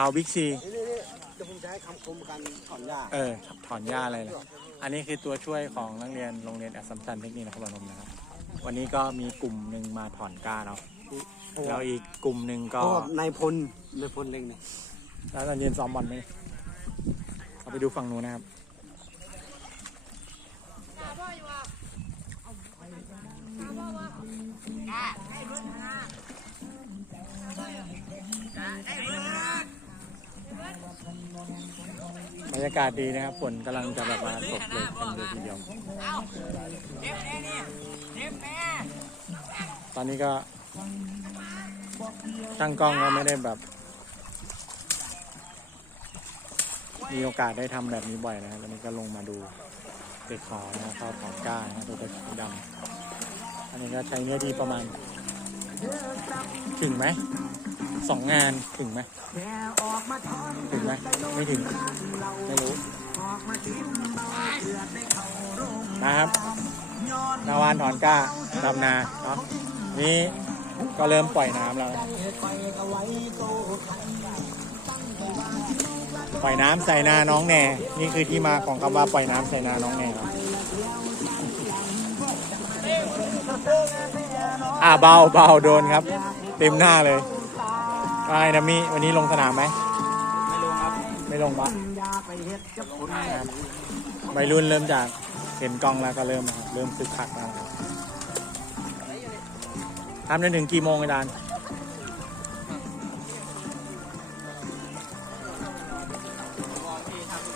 ข่าวบิ๊กซี นี่นี่นี่เดี๋ยวผมจะให้คำคมการถอนหญ้าเออ ถอนหญ้าอะไรเลยอันนี้คือตัวช่วยของนักเรียนโรงเรียนอัสสัมชัญเทคนิคนครพนมนะครับ วันนี้ก็มีกลุ่มหนึ่งมาถอนกล้าเนาะ แล้วอีกกลุ่มหนึ่งเพก็ราะว่านายพลนายพลเล็งเนี่ยแล้วตอนเย็นซ้อมบอลไหมเอาไปดูฝั่งนู้นนะครับ บรรยากาศดีนะครับฝนกำลังจะแบบว่าตกเลยกันเลยทีเดียวตอนนี้ก็ตั้งกล้องก็ไม่ได้แบบ มีโอกาสได้ทำแบบนี้บ่อยนะครับวันนี้ก็ลงมาดูเด็กขอนะครับเข้าของก้านะครับตัวเด็กดำอันนี้ก็ใช้เนื้อดีประมาณถึงไหม สองงานถึงไหมถึงไหมไม่ถึง ไม่รู้นะครับนาวานถอนก้าดำนาเนาะนี่ก็เริ่มปล่อยน้ำแล้วปล่อยน้ำใส่นาน้องแน่ นี่คือที่มาของคำว่าปล่อยน้ำใส่นาน้องแน่ครับอ่าเบาเบาโดนครับ เต็มหน้าเลย ไอ้นะมิวันนี้ลงสนามไหม ไม่ลงครับไม่ลงปะยาไปเฮ็ดกับคนครับวัยรุ่นเริ่มจากเห็นกล้องแล้วก็เริ่มนะครับเริ่มคึกคักแล้วครับทำได้ถึงกี่โมงอาจารย์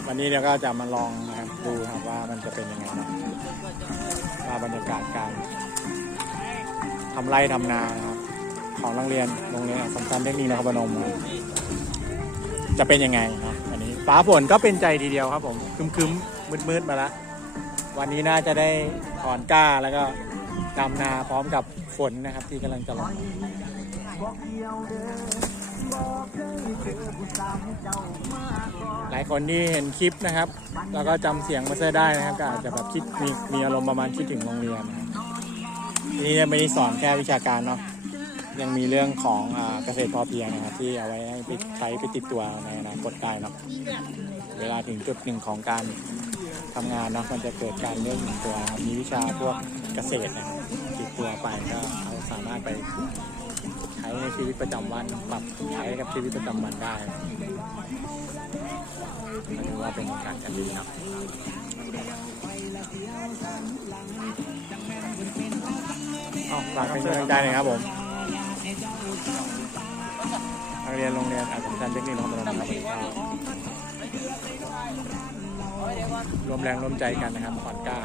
วันนี้เดี๋ยวก็จะมาลองนะครับดูครับว่ามันจะเป็นยังไงนะว่าบรรยากาศการทำไร่ทำนานะครับ ของโรงเรียนโรงเรียนอัสสัมชัญเทคนิคนครพนมนะครับจะเป็นยังไงครับวันนี้ฟ้าฝนก็เป็นใจทีเดียวครับผมครึ้มๆมืดๆมาแล้ววันนี้น่าจะได้ถอนกล้าแล้วก็ดำนาพร้อมกับฝนนะครับที่กำลังจะลงหลายคนที่เห็นคลิปนะครับ แล้วก็จำเสียงมาเซอร์ได้นะครับ ก็อาจจะแบบคิดมีมีอารมณ์ประมาณคิดถึงโรงเรียนนะครับนี่ไม่ได้สอนแค่วิชาการเนาะ ยังมีเรื่องของอเกษตรพอเพียงนะครับที่เอาไว้ให้ไปใช้ไปติดตัวในอนาคตได้เนาะเวลาถึงจุดหนึ่งของการทำงานเนาะมันจะเกิดการเรื่องหนึ่งตัวมีวิชาพวกเกษตรนะครับติดตัวไปก็เอาสามารถไปใช้ในชีวิตประจำวันปรับใช้กับชีวิตประจำวันได้ถือว่าเป็นการกันดีเนาะเอาฝากเป็นกำลังใจหน่อยครับผม นักเรียนโรงเรียนอัสสัมชัญเทคนิคนครพนมครับรวมแรงรวมใจกันนะครับขอนกล้า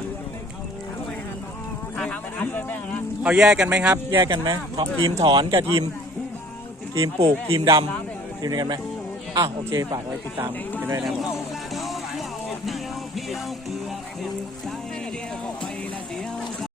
เขาแยกกันไหมครับ แยกกันไหมทีมถอนกับทีม ทีมปลูกทีมดำทีมเดียวกันไหมอะโอเคฝากไว้ติดตามกันด้วยนะครับ